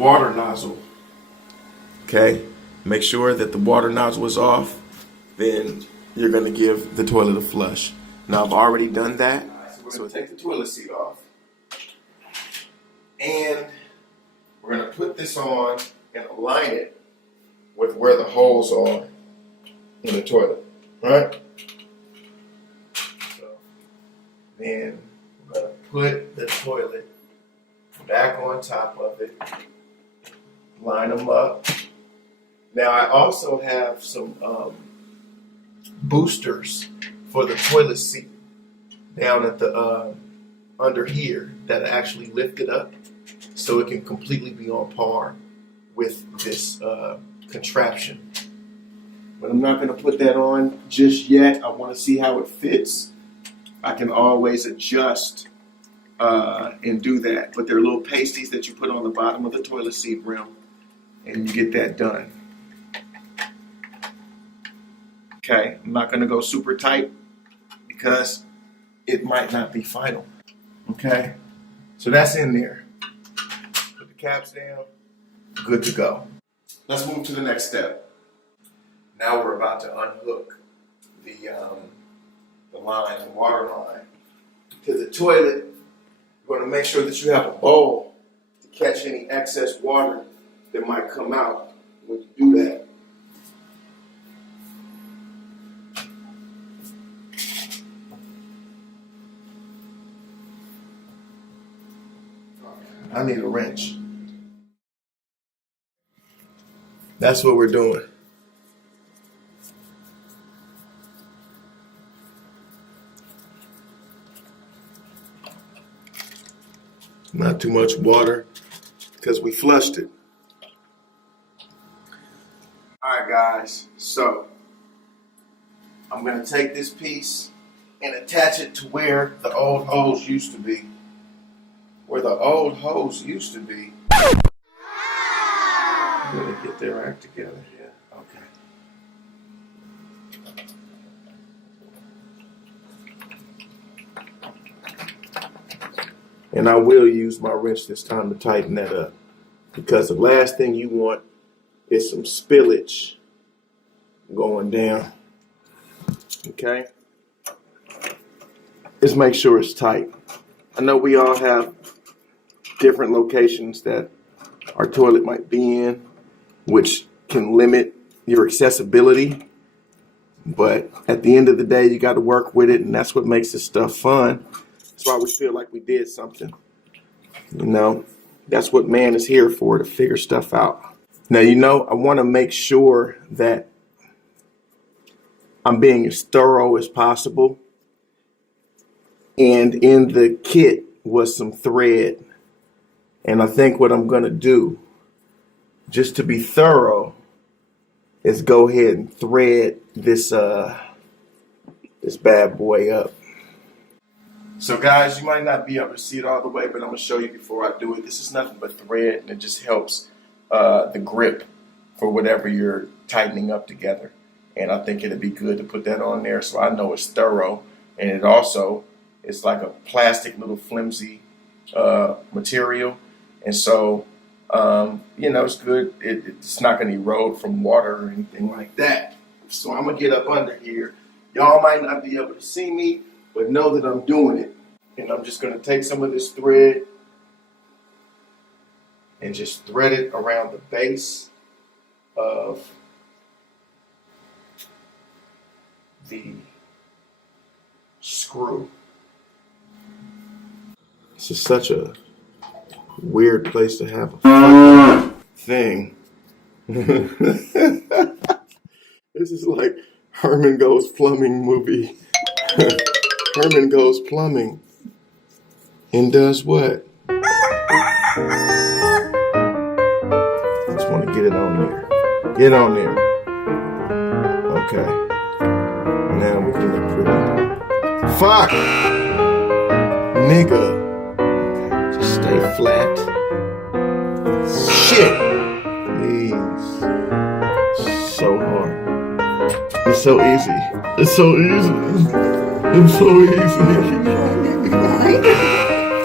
water nozzle. Okay, make sure that the water nozzle is off. Then you're gonna give the toilet a flush. Now I've already done that, so we'll take the toilet seat off. And we're gonna put this on and align it with where the holes are in the toilet, right? So then we're gonna put the toilet back on top of it, line them up. Now I also have some boosters for the toilet seat down at the under here that actually lift it up so it can completely be on par with this contraption. But I'm not going to put that on just yet. I want to see how it fits. I can always adjust and do that. But they're little pasties that you put on the bottom of the toilet seat rim, and you get that done. Okay, I'm not going to go super tight because it might not be final. Okay, so that's in there. Put the caps down, good to go. Let's move to the next step. Now we're about to unhook the line, the water line, to the toilet. You're going to make sure that you have a bowl to catch any excess water that might come out when you do that. I need a wrench. That's what we're doing. Not too much water because we flushed it. All right, guys. So I'm going to take this piece and attach it to where the old hose used to be. Where the old hose used to be. I'm gonna get their act together. Yeah, okay. And I will use my wrench this time to tighten that up, because the last thing you want is some spillage going down. Okay? Just make sure it's tight. I know we all have different locations that our toilet might be in, which can limit your accessibility. But at the end of the day, you got to work with it, and that's what makes this stuff fun. That's why we feel like we did something. You know, that's what man is here for, to figure stuff out. Now, you know, I want to make sure that I'm being as thorough as possible. And in the kit was some thread. And I think what I'm going to do, just to be thorough, is go ahead and thread this this bad boy up. So guys, you might not be able to see it all the way, but I'm going to show you before I do it. This is nothing but thread, and it just helps the grip for whatever you're tightening up together. And I think it'd be good to put that on there so I know it's thorough. And it also, it's like a plastic little flimsy material. And so, you know, it's good. It's not going to erode from water or anything like that. So I'm going to get up under here. Y'all might not be able to see me, but know that I'm doing it. And I'm just going to take some of this thread and just thread it around the base of the screw. This is such a weird place to have a fucking thing. This is like Herman Goes Plumbing movie. Herman goes plumbing and does what? Just want to get it on there. Get on there. Okay. Now we can look pretty. Fuck! Nigga. Stay flat. Shit! Please. So hard. It's so easy. It's so easy. It's so easy.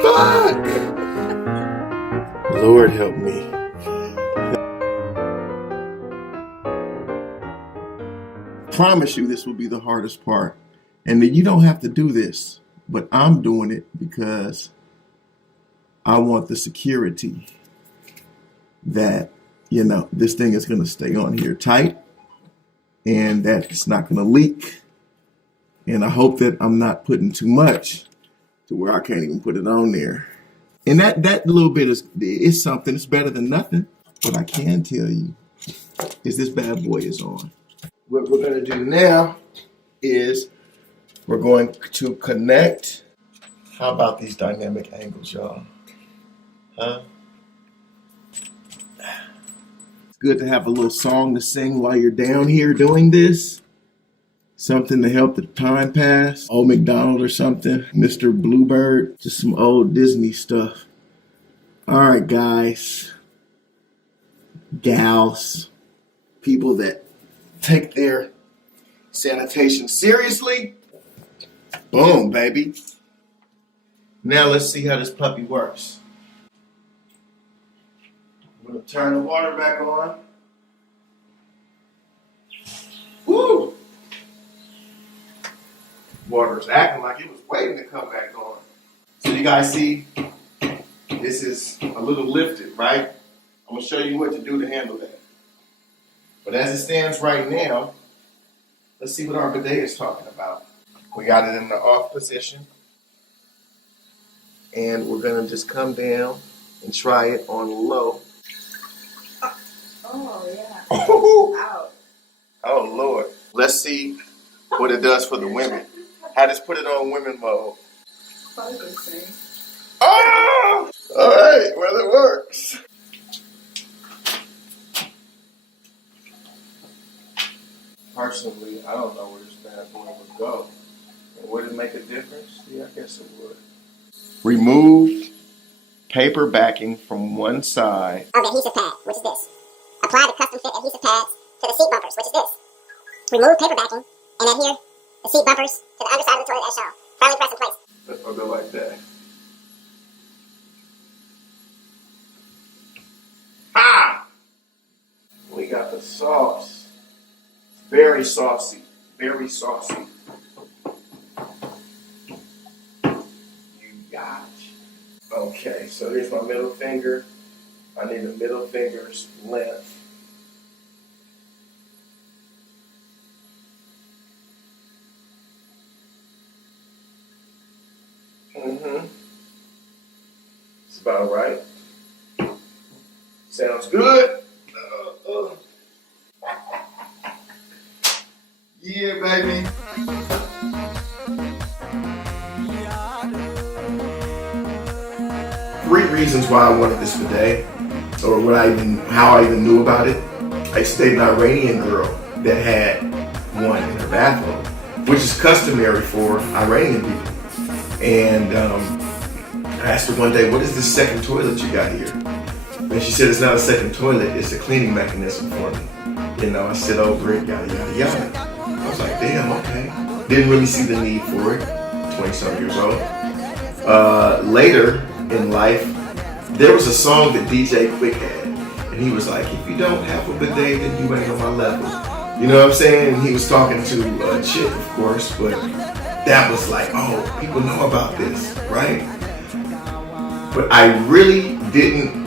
Fuck! Lord help me. promise you this will be the hardest part. And that you don't have to do this, but I'm doing it because I want the security that, this thing is going to stay on here tight and that it's not going to leak. And I hope that I'm not putting too much to where I can't even put it on there. And that little bit is something. It's better than nothing. What I can tell you is this bad boy is on. What we're going to do now is we're going to connect. How about these dynamic angles, y'all? Huh? It's good to have a little song to sing while you're down here doing this. Something to help the time pass. Old MacDonald or something. Mr. Bluebird. Just some old Disney stuff. All right, guys. Gals. People that take their sanitation seriously. Boom, baby. Now let's see how this puppy works. I'm going to turn the water back on. Woo! Water is acting like it was waiting to come back on. So you guys see, this is a little lifted, right? I'm going to show you what to do to handle that. But as it stands right now, let's see what our bidet is talking about. We got it in the off position. And we're going to just come down and try it on low. Oh, yeah. Oh, oh, Lord. Let's see what it does for the women. I just put it on women mode. Oh! All right, well, it works. Personally, I don't know where this bad boy would go. And would it make a difference? Yeah, I guess it would. Remove paper backing from one side. Of the adhesive pad, which is this. Apply the custom fit adhesive pads to the seat bumpers, which is this. Remove paper backing and adhere the seat bumpers to the underside of the toilet as shown. Firmly press in place. I'll go like that. Ah! We got the sauce. Very saucy. Very saucy. You got you. Okay, so here's my middle finger. I need a middle finger's length. It's about right. Sounds good. Yeah, baby. 3 reasons why I wanted this bidet, or how I even knew about it. I stayed an Iranian girl that had one in her bathroom, which is customary for Iranian people. And I asked her one day, what is this second toilet you got here? And she said, it's not a second toilet, it's a cleaning mechanism for me. I sit over it, yada, yada, yada. I was like, damn, okay. Didn't really see the need for it, 20-some years old. Later in life, there was a song that DJ Quik had. And he was like, if you don't have a bidet, then you ain't on my level. You know what I'm saying? And he was talking to a chick, of course, but that was like, oh, people know about this, right? But I really didn't.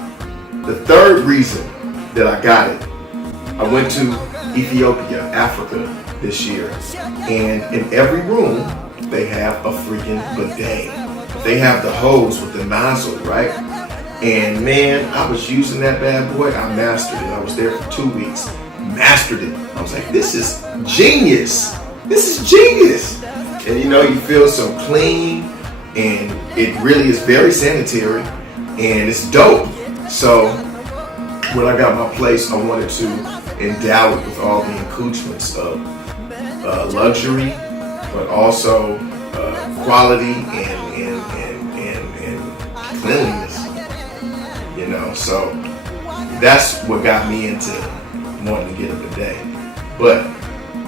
The third reason that I got it, I went to Ethiopia, Africa this year, and in every room, they have a freaking bidet. They have the hose with the nozzle, right? And man, I was using that bad boy. I mastered it. I was there for 2 weeks, mastered it. I was like, this is genius. This is genius. And you feel so clean, and it really is very sanitary, and it's dope. So when I got my place, I wanted to endow it with all the accoutrements of luxury, but also quality and cleanliness. So that's what got me into wanting to get a bidet. But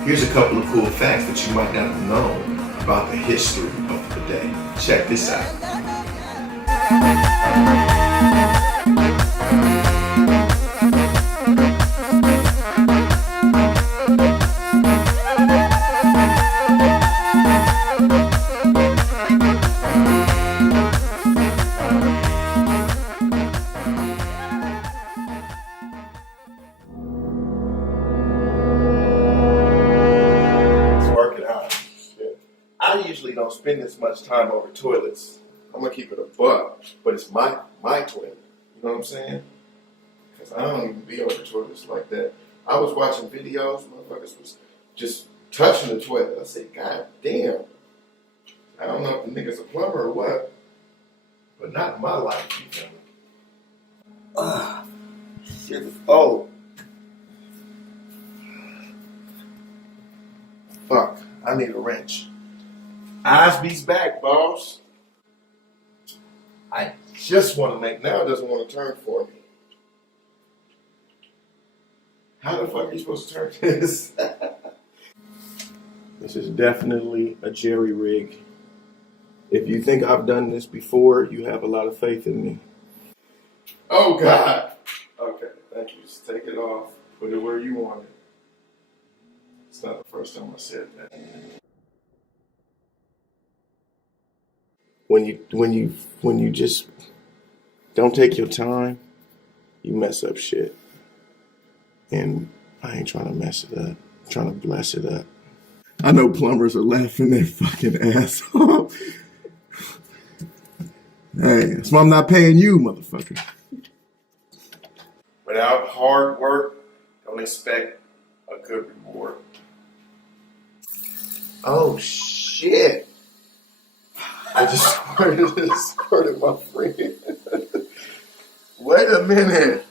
here's a couple of cool facts that you might not have known about the history of the bidet. Check this out. this much time over toilets. I'm gonna keep it a buck, but it's my toilet. You know what I'm saying? Because I don't even be over toilets like that. I was watching videos, motherfuckers was just touching the toilet. I said, God damn. I don't know if the nigga's a plumber or what, but not in my life, you know. Shit. Oh. Fuck. I need a wrench. Osby's back, boss. I just want to make, now it doesn't want to turn for me. How the fuck are you supposed to turn this? This is definitely a jerry rig. If you think I've done this before, you have a lot of faith in me. Oh God. Okay, thank you. Just take it off. Put it where you want it. It's not the first time I said that. When you just don't take your time, you mess up shit. And I ain't trying to mess it up. I'm trying to bless it up. I know plumbers are laughing their fucking ass off. Hey, that's why I'm not paying you, motherfucker. Without hard work, don't expect a good reward. Oh shit. I just squirted my friend. Wait a minute.